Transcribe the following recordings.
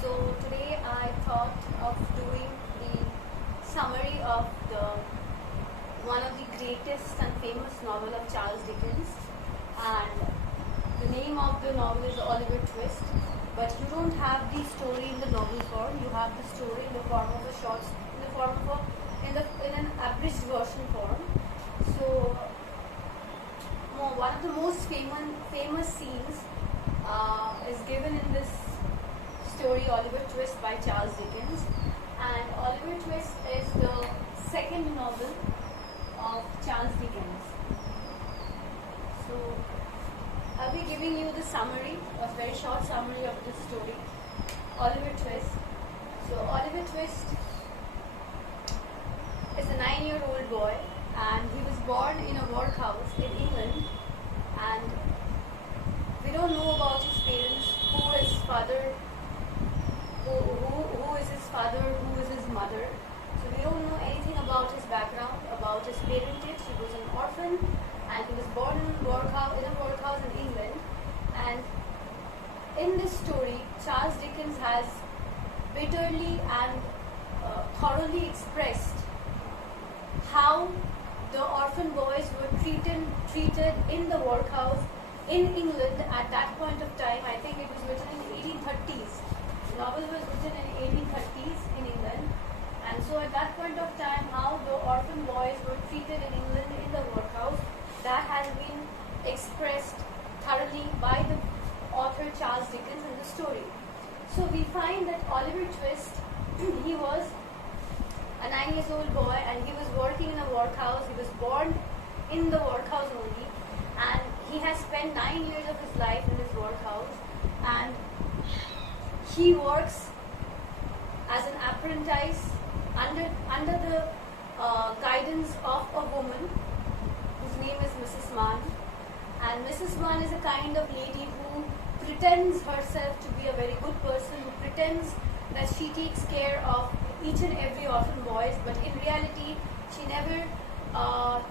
So today I thought of doing the summary of one of the greatest and famous novel of Charles Dickens, and the name of the novel is Oliver Twist. But you don't have the story in the novel form; you have the story in the form of a short, in the form of in an abridged version form. So one of the most famous scenes is given in this story Oliver Twist by Charles Dickens, and Oliver Twist is the second novel of Charles Dickens. So I'll be giving you the summary, a very short summary of this story, Oliver Twist. So Oliver Twist is a 9-year-old boy, and he was born in a workhouse in England, and we don't know about his parents, who is his father, who is his mother. So we don't know anything about his background, about his parentage. He was an orphan, and he was born in a workhouse in England. And in this story, Charles Dickens has bitterly and thoroughly expressed how the orphan boys were treated in the workhouse in England at that point of time. I think it was written in the 1830s. The novel was written in the 1830s in England, and so at that point of time, how the orphan boys were treated in England in the workhouse, that has been expressed thoroughly by the author Charles Dickens in the story. So we find that Oliver Twist, he was a 9-year-old boy, and he was working in a workhouse. He was born in the workhouse only, and he has spent 9 years of his life in this workhouse, and he works as an apprentice under the guidance of a woman whose name is Mrs. Mann. And Mrs. Mann is a kind of lady who pretends herself to be a very good person, who pretends that she takes care of each and every orphan boys, but in reality she never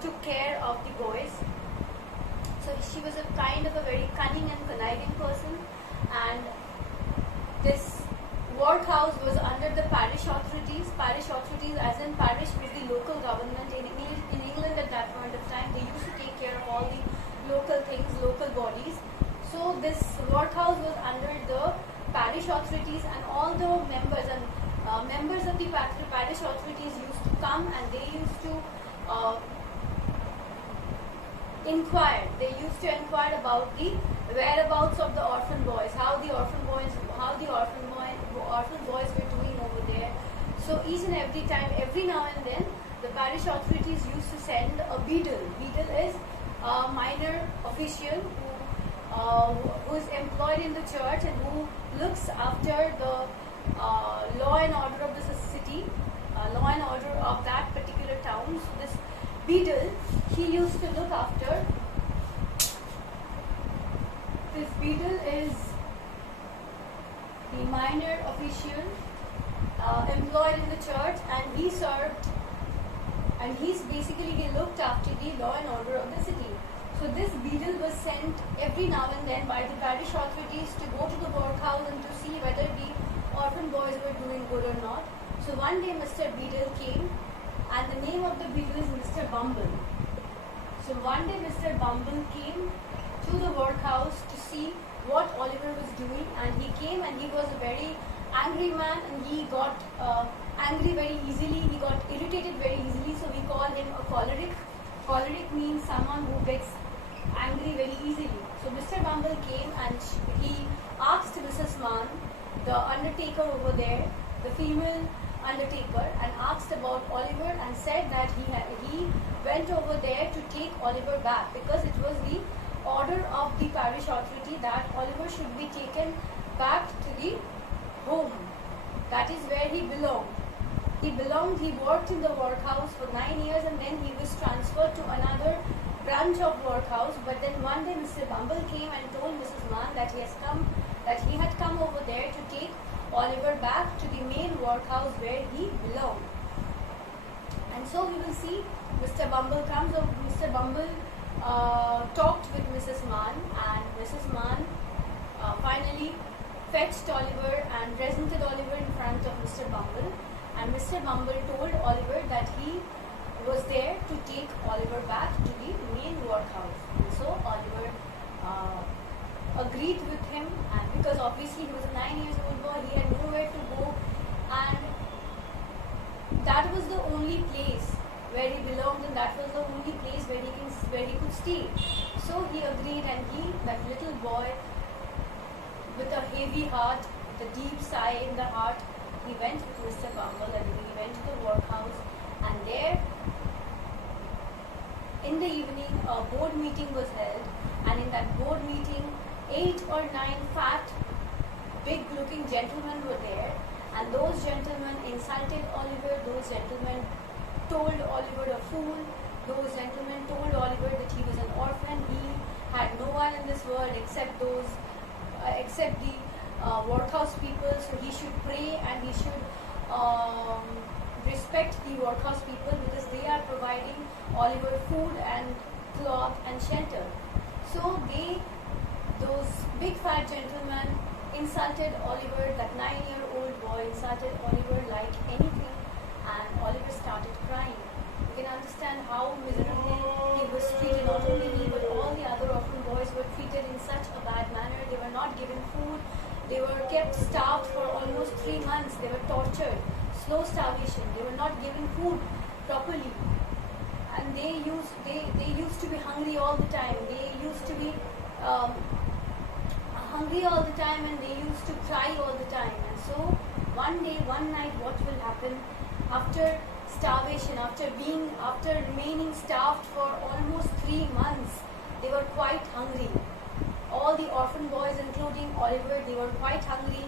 took care of the boys. So she was a kind of a very cunning and conniving person, and this workhouse was under the parish authorities. Parish authorities, as in parish, was the local government in England at that point of time. They used to take care of all the local things, local bodies. So this workhouse was under the parish authorities, and all the members of the parish authorities used to come, and they used to inquire. They used to inquire about the whereabouts of the orphan boys, how the orphan boys were doing over there. So each and every time, every now and then, the parish authorities used to send a beadle. Beadle is a minor official who is employed in the church and who looks after the law and order of the city, law and order of that particular town. So this beadle, he used to look after. This beadle is the minor official employed in the church, and he looked after the law and order of the city. So this beadle was sent every now and then by the parish authorities to go to the workhouse and to see whether the orphan boys were doing good or not. So one day Mr. Beadle came, and the name of the beadle is Mr. Bumble. So one day Mr. Bumble came to the workhouse to see what Oliver was doing, and he came, and he was a very angry man, and he got angry very easily. He got irritated very easily, so we call him a choleric. Choleric means someone who gets angry very easily. So Mr. Bumble came, and he asked Mrs. Mann, the undertaker over there, the female undertaker, and asked about Oliver, and said that he went over there to take Oliver back, because it was the order of the parish authority that Oliver should be taken back to the home. That is where he belonged. He worked in the workhouse for 9 years, and then he was transferred to another branch of workhouse. But then one day Mr. Bumble came and told Mrs. Mann that he had come over there to take Oliver back to the main workhouse where he belonged. And so we will see Mr. Bumble comes over. Mr. Bumble talked with Mrs. Mann, and Mrs. Mann finally fetched Oliver and presented Oliver in front of Mr. Bumble, and Mr. Bumble told Oliver that he was there to take Oliver back to the main workhouse. And so Oliver agreed with him, and because obviously he was a 9 years old boy, he had nowhere to go, and that was the only place where he belonged, and that was the only place where he could stay. So he agreed, and that little boy, with a heavy heart, with a deep sigh in the heart, he went with Mr. Bumble and he went to the workhouse, and there in the evening a board meeting was held, and in that board meeting 8 or 9 fat, big looking gentlemen were there, and those gentlemen insulted Oliver, those gentlemen told Oliver a fool, those gentlemen told Oliver that he was an orphan, he had no one in this world except the workhouse people, so he should pray and he should respect the workhouse people because they are providing Oliver food and cloth and shelter. So those big fat gentlemen insulted Oliver, that 9-year-old boy insulted Oliver like anything, and Oliver started crying. You can understand how miserably he was treated. Not only he, but all the other orphan boys were treated in such a bad manner. They were not given food. They were kept starved for almost 3 months. They were tortured, slow starvation. They were not given food properly, and they used to be hungry all the time. They used to be hungry all the time, and they used to cry all the time. And so one night, what will happen after starvation, after remaining starved for almost 3 months? They were quite hungry. All the orphan boys, including Oliver, they were quite hungry,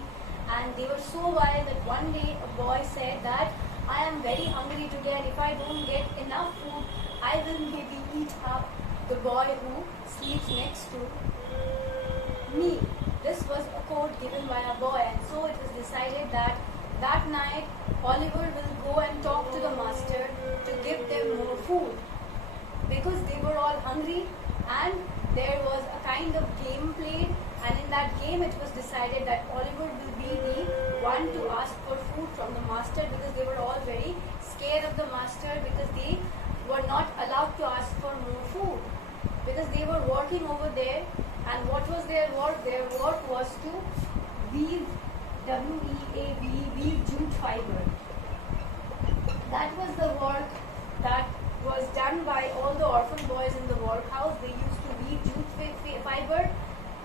and they were so wild that one day a boy said that I am very hungry today, and if I don't get enough food, I will maybe eat up the boy who sleeps next to me. This was a quote given by a boy, and so it was decided that night Oliver will go and talk to the master to give them more food, because they were all hungry, and there was a kind of game played, and in that game it was decided that Oliver will be the one to ask for food from the master, because they were all very scared of the master, because they were not allowed to ask for more food, because they were working over there. And what was their work? Their work was to weave, weave jute fiber. That was the work that was done by all the orphan boys in the workhouse. They used to weave jute fiber,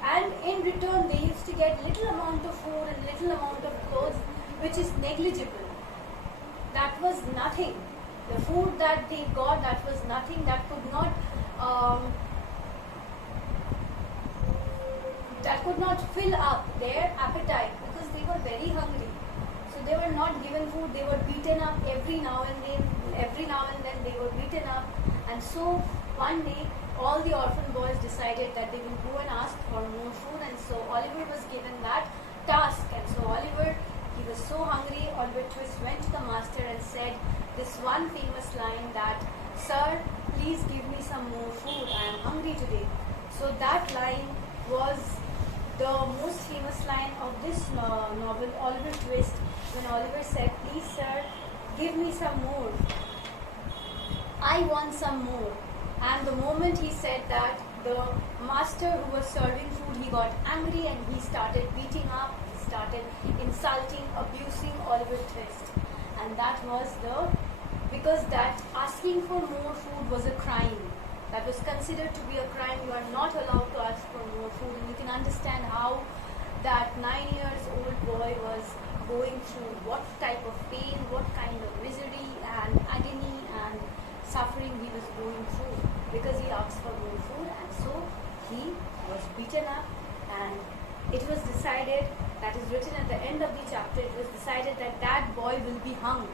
and in return they used to get little amount of food and little amount of clothes, which is negligible. That was nothing. The food that they got, that was nothing. That could not fill up their appetite, because they were very hungry. So they were not given food. They were beaten up every now and then. They were beaten up. And so one day all the orphan boys decided that they will go and ask for more food, and so Oliver was given that task. And so Oliver, he was so hungry. Oliver Twist went to the master and said this one famous line that, "Sir, please give me some more food. I am hungry today." So that line was the most famous line of this novel, Oliver Twist, when Oliver said, "Please sir, give me some more. I want some more." And the moment he said that, the master who was serving food, he got angry, and he started beating up, he started insulting, abusing Oliver Twist. And that was because that asking for more food was a crime. That was considered to be a crime. You are not allowed to ask for more food. And you can understand how that 9 years old boy was going through, what type of pain, what kind of misery and agony and suffering he was going through, because he asked for more food. And so he was beaten up, and it was decided, that is written at the end of the chapter, it was decided that that boy will be hung.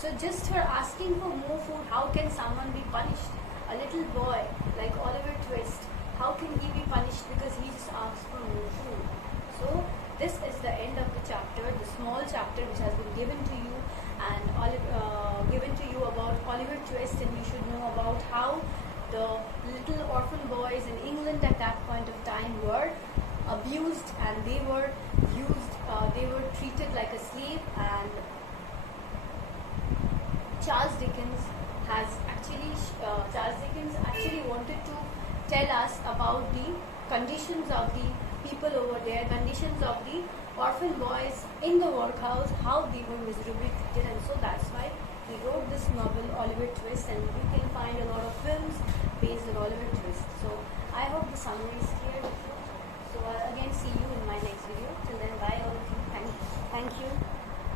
So just for asking for more food, how can someone be punished? A little boy like Oliver Twist, how can he be punished because he just asked for more food? So this is the end of the chapter, the small chapter which has been given to you, and given to you about Oliver Twist, and you should know about how the little orphan boys in England at that point of time were abused, and they were used Charles Dickens Charles Dickens actually wanted to tell us about the conditions of the people over there, conditions of the orphan boys in the workhouse, how they were miserably treated, and so that's why he wrote this novel Oliver Twist, and you can find a lot of films based on Oliver Twist. So I hope the summary is